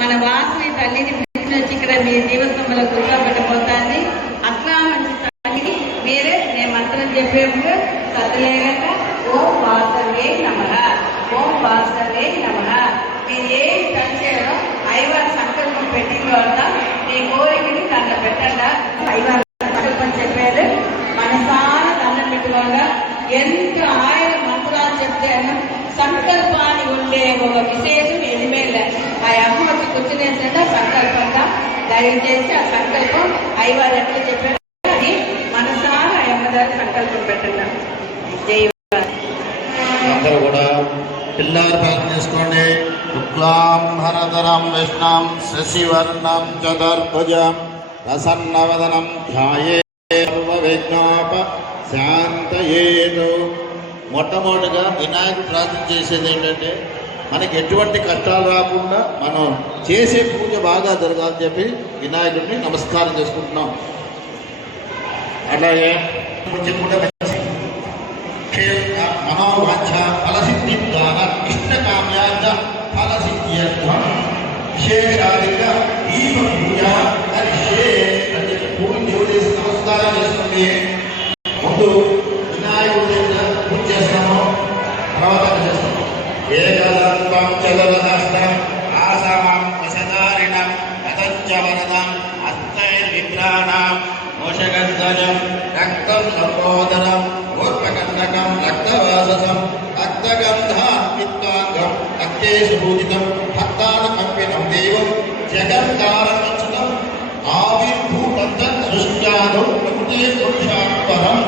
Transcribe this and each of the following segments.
మన వాసవి తల్లిని పిలిచి ఇక్కడ మీ జీవస్తంభంలో కూర్చోబెట్టబోతాంది. అట్లా మంచి తల్లిని మీరే నేను మంత్రం చెప్పేప్పుడు సత్యలేక ఓం వాసవే నమః, ఓం వాసవే నమః. మీరు ఏం కలిసేదో అయ్యవారి సంకల్పం పెట్టిందో అంట మీ కోరికని దాంట్లో పెట్టండి. అయ్యవారి సంకల్పం చెప్పారు, మనసాన దండం పెట్టుకోగా ఎంత ఆయన మంత్రాలు చెప్తే సంకల్పాన్ని ఉండే ఒక విశేషం ఎలిమేలే. ఆ అమ్మ వచ్చి కూర్చునేసేట సంకల్పంగా దయచేసి ఆ సంకల్పం అయ్యవారు ఎట్లా చెప్పారు అది మనసారా అమ్మగారు సంకల్పం పెట్టండి. అందరూ కూడా పిల్లలు ప్రార్థన చేసుకోండి. శుక్లాంబరధరం విష్ణుం శశివర్ణం చతుర్భుజం ప్రసన్నవదనం ధ్యాయేత్ సర్వవిఘ్నోప శాంతయేతు. మొట్టమొదటిగా వినాయకుడు ప్రార్థన చేసేది ఏంటంటే మనకి ఎటువంటి కష్టాలు రాకుండా మనం చేసే పూజ బాగా జరగాలని చెప్పి వినాయకుడిని నమస్కారం చేసుకుంటున్నాం. అలాగే మనోవాంఛ ఫలసిద్ధి ద్వారా ఇష్టకామ్యార్థ ఫలసిద్ధ్యర్థం విశేషాధిక దీప పూజ హరిషే అంటే పూజ చేసి నమస్కారం చేస్తుంది. ముందు వినాయకుడి పూజ చేస్తాము, తర్వాత చేస్తాము. ఏకదంతం చలదహస్తం ఆసమం వశధారిణం కదంచ వరదం హస్తైర్విభ్రాణం మోషగంధనం రక్తం సంబోధనం ఊర్పకండకం రక్తవాససం రక్తగంధాన్విత్వాంగం రక్తేశూజితం హస్తానకంపినం దేవం జగత్కారణం ఆవిర్భూతం సృష్ట్యాదౌ ప్రకృతే పురుషాత్పరం.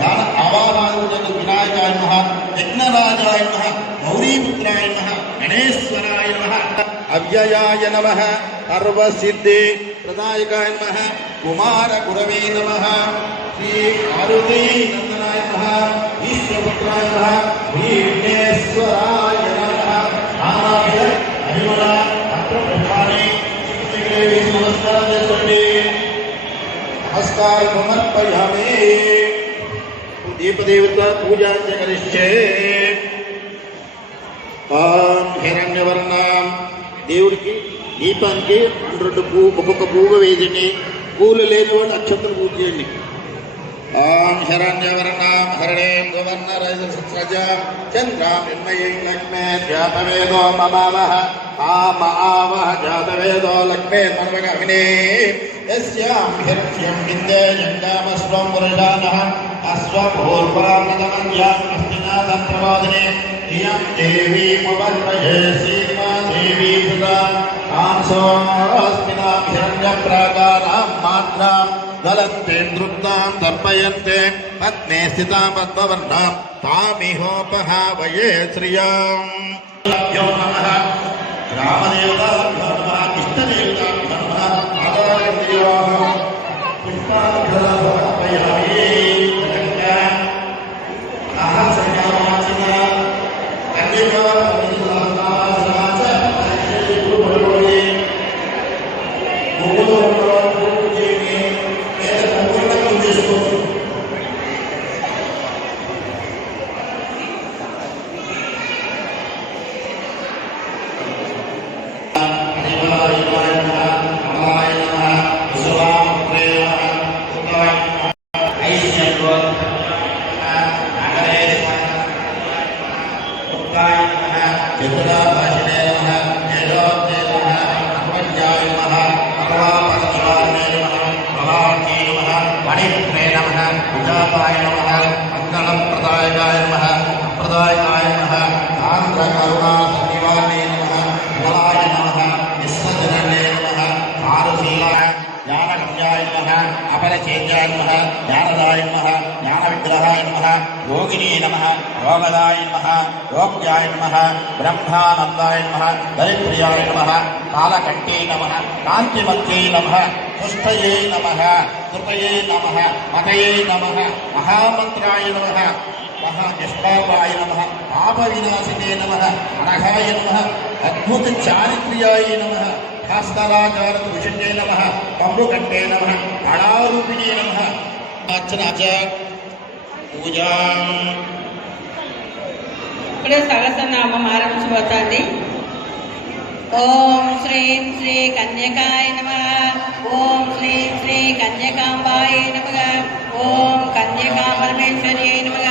దాని ఆవాహనాలకు వినాయకాయ నమః, విఘ్నరాజాయ నమః, గౌరీపుత్రాయ నమః, గణేశ్వరాయ నమః, అవ్యయాయ నమః, సర్వసిద్ధి ప్రదాయకాయ నమః, కుమార గురవే నమః, శ్రీ మారుతి నందనాయ నమః, ఈశ్వరపుత్రాయ నమః, విఘ్నేశ్వరాయ నమః. నానావిధ అభిమల మంత్రపుష్పాన్ని నమస్కారం చేసుకోండి. నమస్కారం సమర్పయామి. దీపదేవత పూజా కరిష్యే. హిరణ్యవర్ణం దేవుడికి దీపానికి 2 ఒక్కొక్క పువ్వు వేయండి. పూలు లేని వాళ్ళు అక్షతలు పూజ చేయండి. హిరణ్యవర్ణం హరణేం సువర్ణరజసస్రజాం చంద్రాం నిర్మయీం లక్ష్మే జాతవేదో మమావహ ఆమ ఆవహ జాతవేదో లక్ష్మే మన్వగమినే యస్యాం హిరణ్యం విందే జంగామస్వం పురుషానః అశ్వపూర్వామదమన్యాం అస్తినాథం ప్రవాదినే ఇయం దేవీముపర్వయే సీమా దేవీ సుతా ఆంసోస్మినాం హిరణ్యప్రాకారాం మాత్రాం దళంతేంద్రుప్తాం తర్పయంతే పద్మే స్థితాం పద్మవర్ణాం తామిహోపహావయే శ్రియాం. నమః రామదేవతాభ్యో నమః, ఇష్టదేవతాభ్యో నమః, ఆదాయదేవాభ్యో పుష్పాభ్యయామి. अपरचेत्याय नमः, ज्ञानदाय नमः, ज्ञानविग्रहाय नमः, योगिनी नमः, योगदाय नमः, योग्याय नमः, ब्रह्मानंदाय नमः, दरिद्र्याय नमः, कालकट्टे नमः, कांतिमत्ये नमः, पुष्टये नमः, कृतये नमः, मतये नमः, महामंत्राय नमः, महानिष्पापाय नमः, पापविनाशिने नमः, अनघाय नमः, अद्भुत चारित्र्याय नमः, भास्कराचार्य विषये नमः, कम्बुकट्टे नमः, अडारूपिणे नमः, पूजार्चना च पूजा ఇప్పుడే సహస్రనామం ఆరంభించబోతోంది. ఓం శ్రీం శ్రీ కన్యకాయ నమః. ఓం శ్రీం శ్రీ కన్యకాంబాయ నమః. ఓం కన్యకా పరమేశ్వర్యై నమః.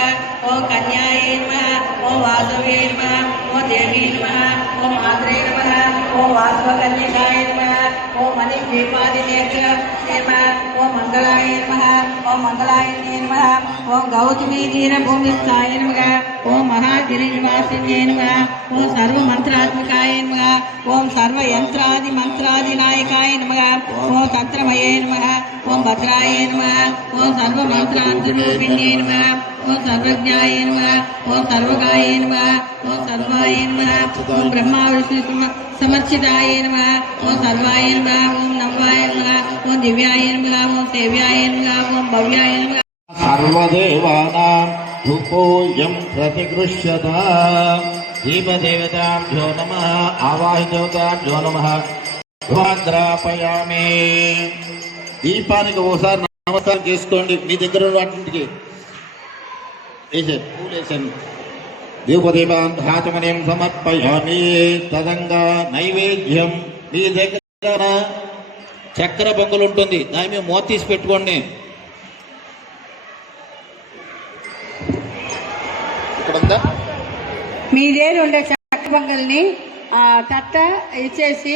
ఓం కన్యాయై నమః. ఓం వాసవ్యై నమః. ఓం దేవీ నమః. ఓం మాత్రే నమః. ఓం వాసవ కన్యకాయ నమః. ఓం మణి ద్వీపాది నేత్ర నమః. ఓం మంగళాయ నమః. ఓం మంగళాయనే నమః. ఓం గౌతమీ తీర భూమిస్థాయ నమః. ఓం మహాగిరినివాసిన్యై నమః. ఓం సర్వమంత్రాత్మకాయ నమః. ఓం సర్వయంత్రాది మంత్రాది నాయకాయ నమః. ఓం తత్రమయే నమః. ఓం భద్రాయ నమః. ఓం సర్వమంత్రాంతరూపిణ్యై నమః. ఓం సర్వజ్ఞాయ నమః. ఓం సర్వగాయ నమః. ఓం సర్వాయ నమః. ఓం బ్రహ్మ విష్ణు సమర్చితాయ నమః. ఓం సర్వాయ నమః. ఓం నవాయ నమః. ఓం దివ్యాయ నమః. ఓం సేవ్యాయ నమః. ఓం భవ్యాయ నమః. सर्वदेवानां धूपोऽयं प्रतिगृह्यता दीपदेवताभ्यो नमः आवाहिदेवताभ्यो नमः ध्वाद्रापयामि దీపానికి ఒకసారి నమస్కారం చేసుకోండి. మీ దగ్గర వాటికి వేసాను పూలు వేసాను. దీపదీపాంధాచమనీయం సమర్పయామి. తదంగా నైవేద్యం మీ దగ్గర చక్కెర పొంగలు ఉంటుంది, దాని మీద మూత తీసి పెట్టుకోండి. మీ దగ్గర ఉండే చక్కెర పొంగల్ని తట్ట ఇచ్చేసి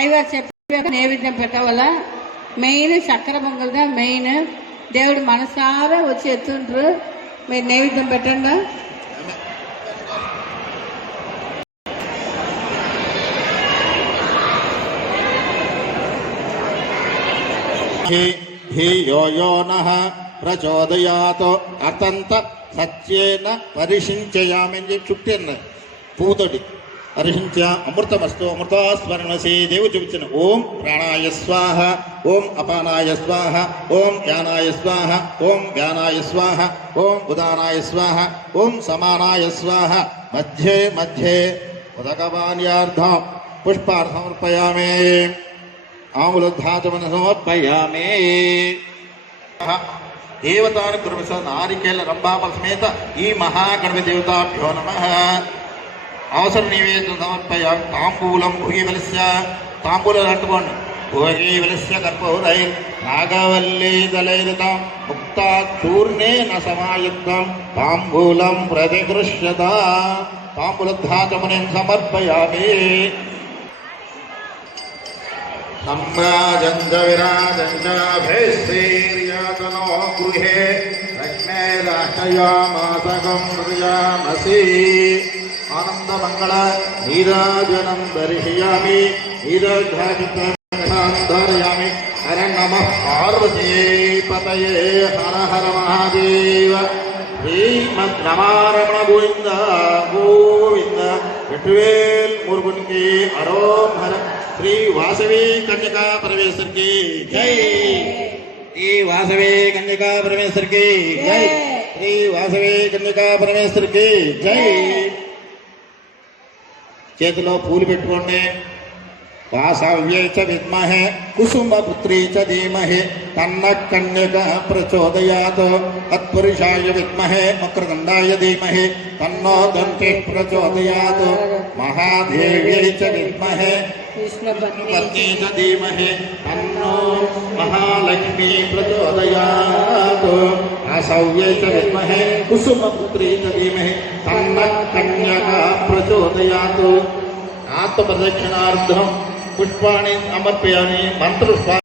ఐవారు చెప్పాక నైవేద్యం పెట్టవల్ల మెయిన్ చక్కెర పొంగల్దా మెయిన్. దేవుడు మనసారా వచ్చి ఎత్తుంటారు. మీరు నైవేద్యం పెట్టండి. ధియో యో నః ప్రచోదయాత్ అతంత సత్యేన పరిశించయామి అని చెప్పి చుట్టేన్న పువ్వుతోటి పరిశించ అమృతమస్తు అమృతాస్మరణసి దేవుడు చూపించిన. ఓం ప్రాణాయ స్వాహ. ఓం అపానాయ స్వాహ. ఓం జ్ఞానాయ స్వాహ. ఓం జ్ఞానాయ స్వాహ. ఓం ఉదానాయ స్వాహ. ఓం సమానాయ స్వాహ. మధ్యే మధ్యే ఉదకపానీయార్థం పుష్పార్థం సమర్పయామి. ఆములధాతుమన సమర్పయామి. దేవతానుగ్రహ నారికేల రంభాపల సమేత ఈ మహాగణపతి దేవతాభ్యో నమః. అవసర నివేదన సమర్పయామి. తాంబూలం భుగివలస్య తాంబూలం అంటుకోండి. భుగివలస్య కర్పూరై నాగవల్లీదలైరితం ముక్తా చూర్ణేన సమాయుక్తం తాంబూలం ప్రతిగృహ్యత. తాంబూలధాచమనిం సమర్పయామి. सम्राजञ्च विराजञ्च भैश्रीर्यातनो गृहे लक्ष्मे राष्ट्रयामासकं हृदयामसि. आनन्दमङ्गल नीराजनं दर्शयामि. नीराजनं धारयामि. हर नमः पार्वतीपतये हर हर महादेव. श्रीमद्रमारमण गोविंद गोविंद. వెట్వేల్ మురుగునికి అరోం హర. శ్రీ వాసవి కన్యకా పరమేశ్వర్ కి జై. శ్రీ వాసవి కన్యకా పరమేశ్వర్ కి జై. శ్రీ వాసవి కన్యకా పరమేశ్వర్ కి జై. చేతిలో పూలు పెట్టుకోండి. వాసవ్యై చ విద్మహే కుసుమపుత్రీ చ ధీమహి తన్నః కన్యకా ప్రచోదయాత్. తత్పురుషాయ విద్మహే వక్రతుండాయ ధీమహి తన్నో దంతిః ప్రచోదయాత్. మహాదేవ్యై చ విద్మహే విష్ణుపత్నీ చ ధీమహి తన్నో మహాలక్ష్మీ ప్రచోదయాత్. వాసవ్యై చ విద్మహే కుసుమపుత్రీ చ ధీమహి తన్నః కన్యకా ప్రచోదయాత్. ఆత్మప్రదక్షిణార్థం పుష్పాన్ని సమర్పయామి. మంత్రపుష్ప